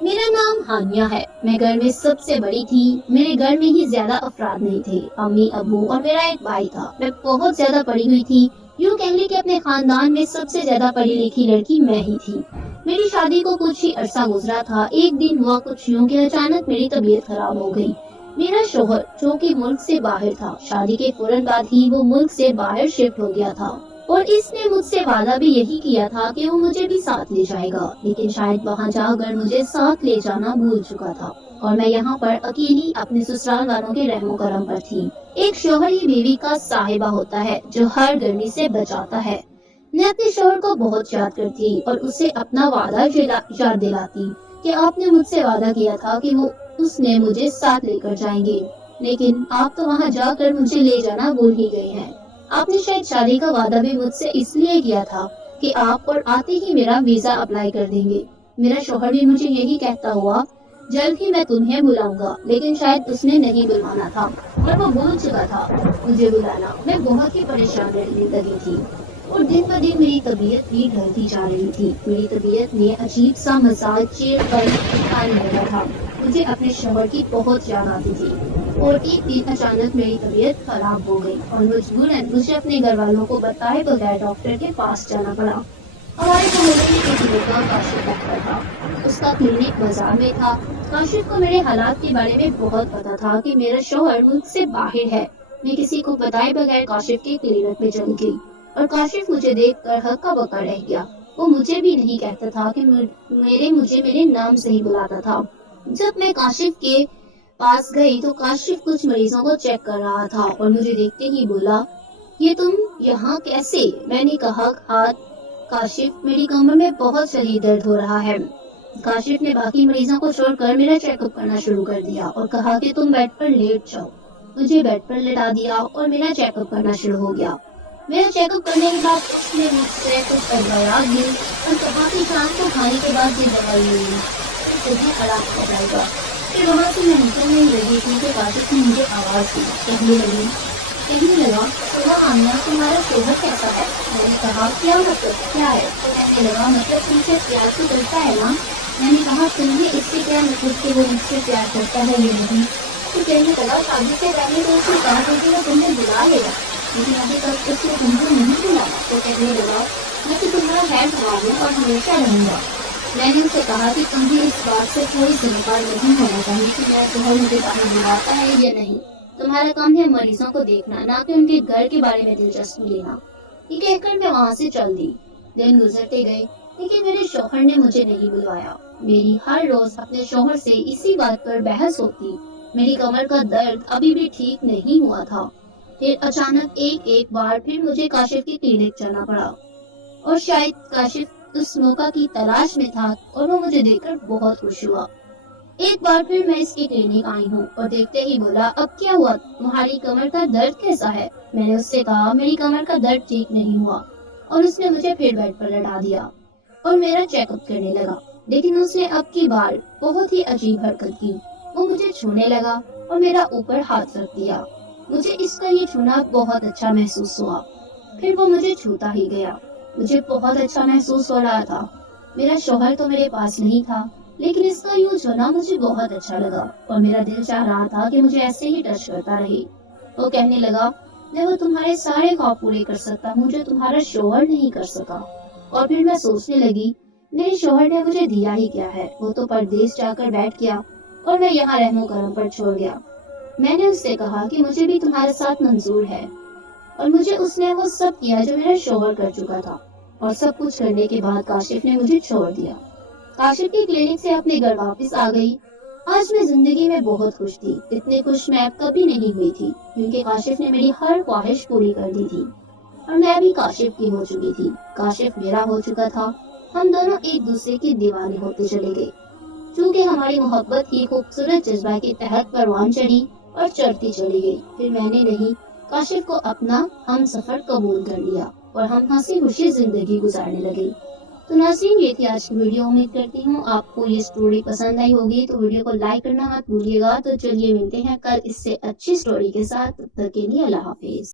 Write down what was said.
मेरा नाम हानिया है। मैं घर में सबसे बड़ी थी। मेरे घर में ही ज्यादा अफराद नहीं थे, अम्मी अब्बू और मेरा एक भाई था। मैं बहुत ज्यादा पढ़ी हुई थी। यूँ कह ली कि अपने खानदान में सबसे ज्यादा पढ़ी लिखी लड़की मैं ही थी। मेरी शादी को कुछ ही अरसा गुजरा था। एक दिन हुआ कुछ यूँ कि अचानक मेरी तबीयत खराब हो गई। मेरा शोहर जो कि मुल्क से बाहर था, शादी के फौरन बाद ही वो मुल्क से बाहर शिफ्ट हो गया था और इसने मुझसे वादा भी यही किया था कि वो मुझे भी साथ ले जाएगा, लेकिन शायद वहाँ जाकर मुझे साथ ले जाना भूल चुका था और मैं यहाँ पर अकेली अपने ससुराल वालों के रहमो करम पर थी। एक शौहर ही बीवी का साहिबा होता है जो हर गर्मी से बचाता है। मैं अपने शौहर को बहुत याद करती और उसे अपना वादा याद दिलाती कि आपने मुझसे वादा किया था कि वो उसने मुझे साथ लेकर जाएंगे, लेकिन आप तो वहाँ जाकर मुझे ले जाना भूल ही गए हैं। आपने शायद शादी का वादा भी मुझसे इसलिए किया था कि आप और आते ही मेरा वीजा अप्लाई कर देंगे। मेरा शौहर भी मुझे यही कहता हुआ, जल्द ही मैं तुम्हें बुलाऊंगा, लेकिन शायद उसने नहीं बुलवाना था और वो भूल चुका था मुझे बुलाना। मैं बहुत ही परेशान रहने लगी थी और दिन ब दिन मेरी तबीयत भी ढलती जा रही थी। मेरी तबीयत में अजीब सा मसाज चिड़पन आने लगा था। मुझे अपने शौहर की बहुत याद आती थी और एक दिन अचानक मेरी तबीयत खराब हो गई और मजबूरन मुझे अपने घर वालों को बताए बगैर डॉक्टर के पास जाना पड़ा। हमारे मोहल्ले में एक लड़का काशिफ डॉक्टर था। उसका क्लिनिक बाजार में था। काशिफ को मेरे हालात के बारे में बहुत पता था कि मेरा शौहर मुल्क से बाहर है। मैं किसी को बताए बगैर काशिफ के क्लिनिक में चली गई और काशिफ मुझे देखकर हक्का बक्का रह गया। वो मुझे भी नहीं कहता था कि मुझे मेरे नाम से ही बुलाता था। जब मैं काशिफ के पास गई तो काशिफ कुछ मरीजों को चेक कर रहा था और मुझे देखते ही बोला, ये तुम यहाँ कैसे? मैंने कहा, हाथ काशिफ, मेरी कमर में बहुत शदीद दर्द हो रहा है। काशिफ ने बाकी मरीजों को छोड़कर मेरा चेकअप करना शुरू कर दिया और कहा कि तुम बेड पर लेट जाओ। मुझे बेड पर लेटा दिया और मेरा चेकअप करना शुरू हो गया। मेरा चेकअप करने के बाद उसने मुझसे कुछ एडवाइस दी और कहा कि शाम को खाने के बाद ये दवाई लेनी, फिर तुम्हें आराम हो जाएगा। फिर वहाँ से मैं निकलने लगी थी कि काशिफ ने मुझे आवाज दी। कहने लगा, सुबह आमिना, तुम्हारा शौहर कैसा है? मैंने कहा, क्या मतलब, क्या है? तो कहने लगा, मतलब तुमसे प्यार तो करता है ना? मैंने कहा, तुम्हें इससे क्या मतलब कि वो मुझसे प्यार करता है या नहीं? तो कहने लगा, शादी से पहले तो उसने कहा था कि वो तुम्हें बुला लेगा, लेकिन अभी तक उसने तुमको नहीं बुलाया। तो कहने लगा, मैं तो तुम्हारा खैर खवा हूँ और हमेशा रहूंगा। मैंने उसे कहा कि तुम भी इस बात से थोड़ी जिम्मेदार नहीं होना चाहिए कि मैं तुम्हें मुझे बाहर बुलाता है या नहीं। तुम्हारा काम है मरीजों को देखना, ना कि उनके घर के बारे में दिलचस्पी लेना। ये कहकर मैं वहाँ से चल दी। दिन गुजरते गए, लेकिन मेरे शौहर ने मुझे नहीं बुलवाया। मेरी हर रोज अपने शौहर से इसी बात पर बहस होती। मेरी कमर का दर्द अभी भी ठीक नहीं हुआ था। फिर अचानक एक बार फिर मुझे काशिफ की क्लिनिक जाना पड़ा और शायद काशिफ उस मौका की तलाश में था और वो मुझे देखकर बहुत खुश हुआ। एक बार फिर मैं इसकी क्लिनिक आई हूँ और देखते ही बोला, अब क्या हुआ, तुम्हारी कमर का दर्द कैसा है? मैंने उससे कहा, मेरी कमर का दर्द ठीक नहीं हुआ और उसने मुझे फिर बेड पर लटा दिया और मेरा चेकअप करने लगा। लेकिन उसने अब की बार बहुत ही अजीब हरकत की। वो मुझे छूने लगा और मेरा ऊपर हाथ रख दिया। मुझे इसका ये छूना बहुत अच्छा महसूस हुआ। फिर वो मुझे छूता ही गया। मुझे बहुत अच्छा महसूस हो रहा था। मेरा शौहर तो मेरे पास नहीं था, लेकिन इसका यूं छूना मुझे बहुत अच्छा लगा और मेरा दिल चाह रहा था कि मुझे ऐसे ही टच करता रहे। वो कहने लगा, मैं वो तुम्हारे सारे ख्वाब पूरे कर सकता हूँ जो तुम्हारा शौहर नहीं कर सका। और फिर मैं सोचने लगी, मेरे शौहर ने मुझे दिया ही क्या है? वो तो परदेश जाकर बैठ गया और मैं यहाँ रहमो करम पर छोड़ गया। मैंने उससे कहा कि मुझे भी तुम्हारे साथ मंजूर है और मुझे उसने वो सब किया जो मेरा शौहर कर चुका था। और सब कुछ करने के बाद काशिफ ने मुझे छोड़ दिया। काशिफ की क्लिनिक से अपने घर वापस आ गई। आज मैं जिंदगी में बहुत खुश थी। इतनी खुश मैं अब कभी नहीं हुई थी, क्योंकि काशिफ ने मेरी हर ख्वाहिश पूरी कर दी थी और मैं भी काशिफ की हो चुकी थी। काशिफ मेरा हो चुका था। हम दोनों एक दूसरे की दीवाने होते चले गए। चूँकि हमारी मोहब्बत की खूबसूरत जज्बा के तहत परवान चढ़ी और चढ़ती चली गई। फिर मैंने नहीं, काशिफ को अपना हम सफर कबूल कर लिया और हम हंसी खुशी जिंदगी गुजारने लगे। तो नाज़रीन, ये थी आज की वीडियो। उम्मीद करती हूँ आपको ये स्टोरी पसंद आई होगी, तो वीडियो को लाइक करना मत भूलिएगा। तो चलिए मिलते हैं कल इससे अच्छी स्टोरी के साथ। तब तक के लिए अल्लाह हाफिज।